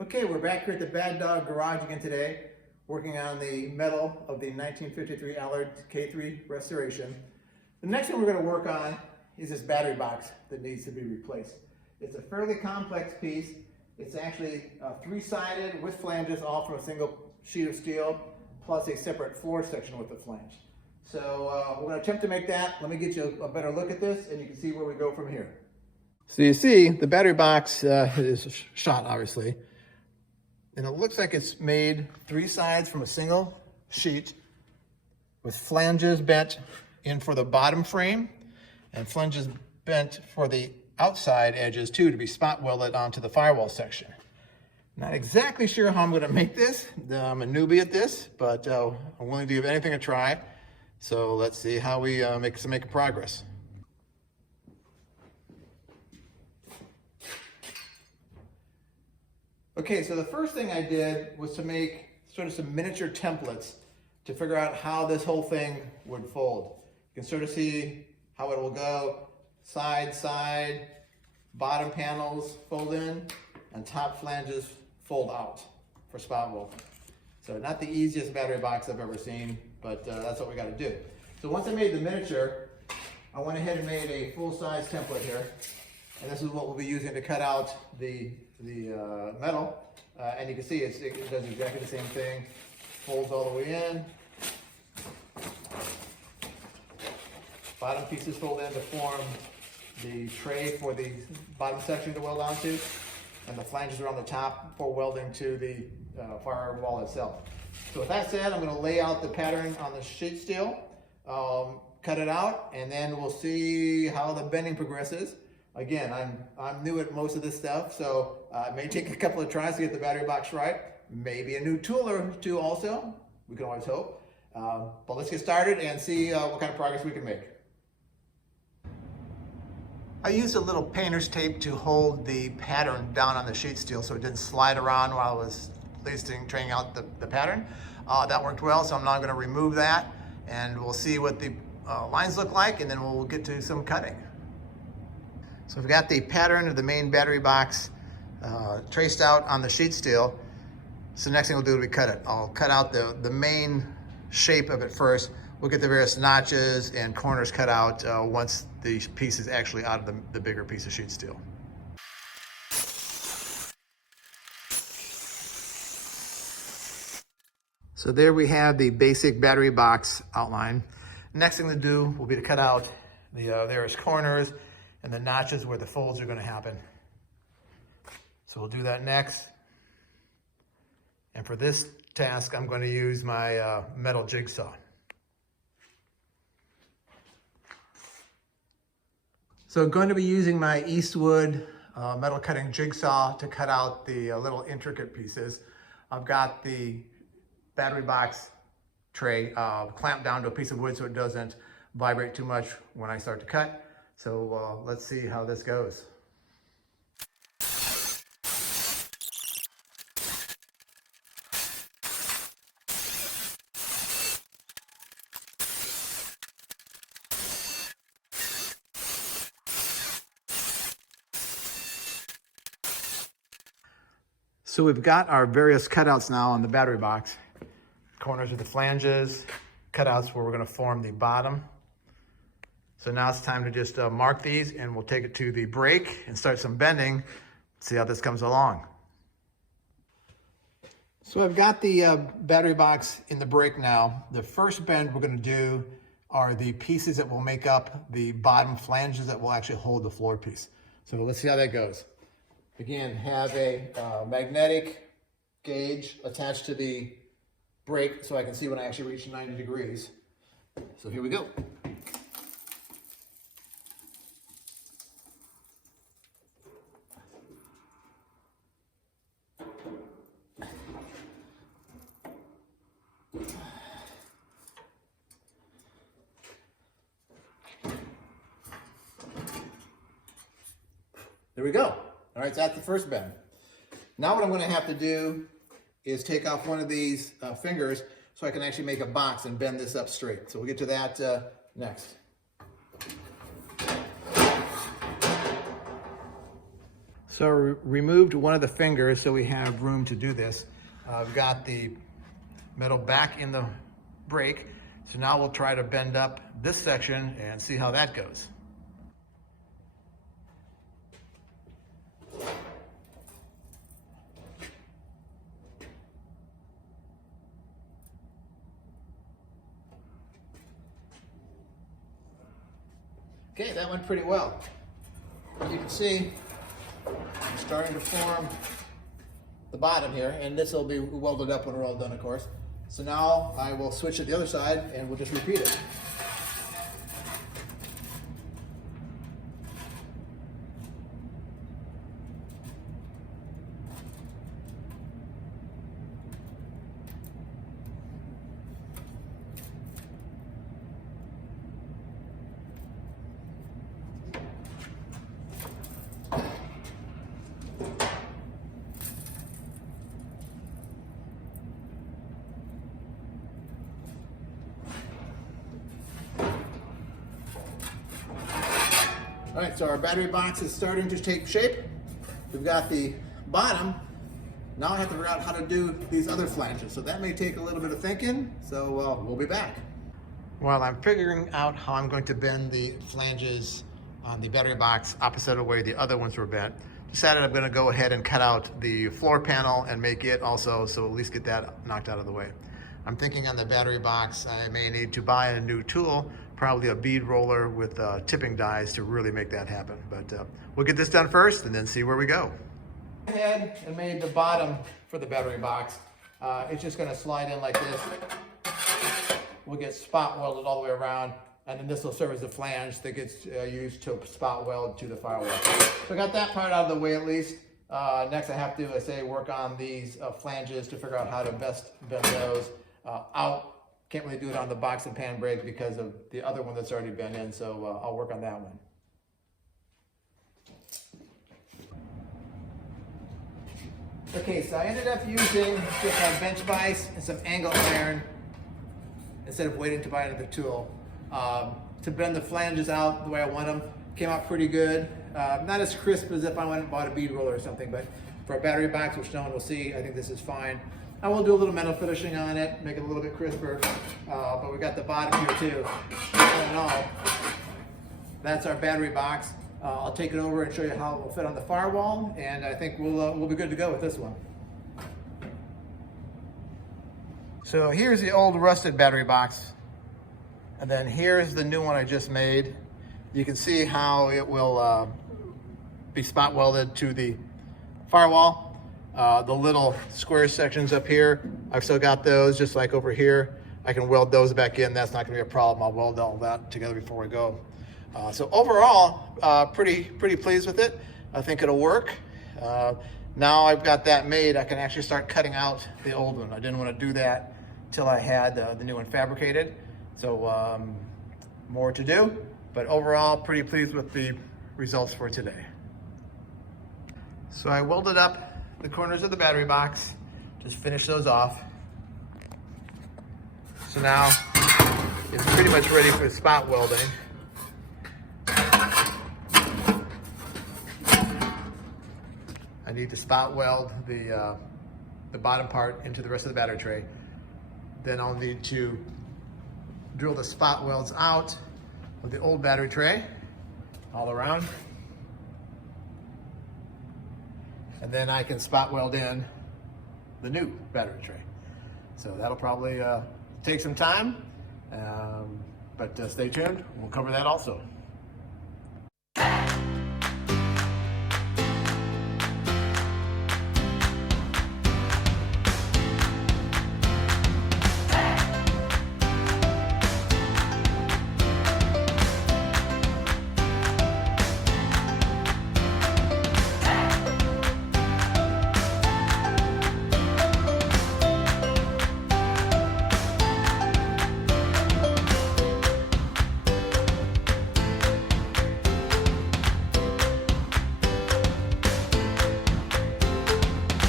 Okay, we're back here at the Bad Dog Garage again today, working on the metal of the 1953 Allard K3 restoration. The next one we're going to work on is this battery box that needs to be replaced. It's a fairly complex piece. It's actually three-sided with flanges, all from a single sheet of steel, plus a separate floor section with the flange. So we're going to attempt to make that. Let me get you a better look at this, and you can see where we go from here. So you see the battery box is shot, obviously. And it looks like it's made three sides from a single sheet with flanges bent in for the bottom frame and flanges bent for the outside edges too, to be spot welded onto the firewall section. Not exactly sure how I'm going to make this. I'm a newbie at this, but I'm willing to give anything a try. So let's see how we make progress. Okay, so the first thing I did was to make sort of some miniature templates to figure out how this whole thing would fold. You can sort of see how it will go. Side, bottom panels fold in, and top flanges fold out for spot welding. So not the easiest battery box I've ever seen, but that's what we got to do. So once I made the miniature, I went ahead and made a full-size template here. And this is what we'll be using to cut out the metal. And you can see it does exactly the same thing. Folds all the way in. Bottom pieces fold in to form the tray for the bottom section to weld onto. And the flanges are on the top for welding to the firewall itself. So with that said, I'm going to lay out the pattern on the sheet steel, cut it out, and then we'll see how the bending progresses. Again, I'm new at most of this stuff, so it may take a couple of tries to get the battery box right. Maybe a new tool or two also. We can always hope. But let's get started and see what kind of progress we can make. I used a little painter's tape to hold the pattern down on the sheet steel so it didn't slide around while I was training out the pattern. That worked well, so I'm now going to remove that, and we'll see what the lines look like, and then we'll get to some cutting. So we've got the pattern of the main battery box traced out on the sheet steel. So next thing we'll do is we cut it. I'll cut out the main shape of it first. We'll get the various notches and corners cut out once the piece is actually out of the bigger piece of sheet steel. So there we have the basic battery box outline. Next thing to do will be to cut out the various corners and the notches where the folds are going to happen. So we'll do that next. And for this task, I'm going to use my metal jigsaw. So I'm going to be using my Eastwood metal cutting jigsaw to cut out the little intricate pieces. I've got the battery box tray clamped down to a piece of wood so it doesn't vibrate too much when I start to cut. So let's see how this goes. So we've got our various cutouts now on the battery box. Corners of the flanges, cutouts where we're going to form the bottom. So now it's time to just mark these, and we'll take it to the brake and start some bending, see how this comes along. So I've got the battery box in the brake now. The first bend we're going to do are the pieces that will make up the bottom flanges that will actually hold the floor piece. So let's see how that goes. Again, have a magnetic gauge attached to the brake so I can see when I actually reach 90 degrees. So here we go. There we go. All right, so that's the first bend. Now what I'm going to have to do is take off one of these fingers so I can actually make a box and bend this up straight. So we'll get to that next. So removed one of the fingers so we have room to do this. We've got the metal back in the brake. So now we'll try to bend up this section and see how that goes. Okay, that went pretty well. As you can see, I'm starting to form the bottom here, and this will be welded up when we're all done, of course. So now I will switch to the other side and we'll just repeat it. All right, so our battery box is starting to take shape. We've got the bottom. Now I have to figure out how to do these other flanges. So that may take a little bit of thinking, so we'll be back. While I'm figuring out how I'm going to bend the flanges on the battery box opposite of the way the other ones were bent, decided I'm gonna go ahead and cut out the floor panel and make it also, so at least get that knocked out of the way. I'm thinking on the battery box, I may need to buy a new tool, probably a bead roller with tipping dies to really make that happen. But we'll get this done first and then see where we go. I went ahead and made the bottom for the battery box. It's just gonna slide in like this. We'll get spot welded all the way around, and then this will serve as a flange that gets used to spot weld to the firewall. So I got that part out of the way at least. Next I have to, work on these flanges to figure out how to best bend those out. Can't really do it on the box and pan brake because of the other one that's already been in, so I'll work on that one. Okay, so I ended up using just a bench vise and some angle iron instead of waiting to buy another tool to bend the flanges out the way I want them. Came out pretty good. Not as crisp as if I went and bought a bead roller or something, but for a battery box, which no one will see, I think this is fine. I will do a little metal finishing on it, make it a little bit crisper, but we got the bottom here too. All in all, that's our battery box. I'll take it over and show you how it will fit on the firewall, and I think we'll be good to go with this one. So here's the old rusted battery box, and then here's the new one I just made. You can see how it will be spot welded to the firewall. The little square sections up here, I've still got those just like over here. I can weld those back in. That's not gonna be a problem. I'll weld all that together before we go. So overall, pretty pleased with it. I think it'll work. Now I've got that made, I can actually start cutting out the old one. I didn't want to do that till I had the new one fabricated. So more to do, but overall pretty pleased with the results for today. So I welded up the corners of the battery box, just finish those off. So now it's pretty much ready for spot welding. I need to spot weld the bottom part into the rest of the battery tray. Then I'll need to drill the spot welds out of the old battery tray all around. And then I can spot weld in the new battery tray. So that'll probably take some time, but stay tuned. We'll cover that also.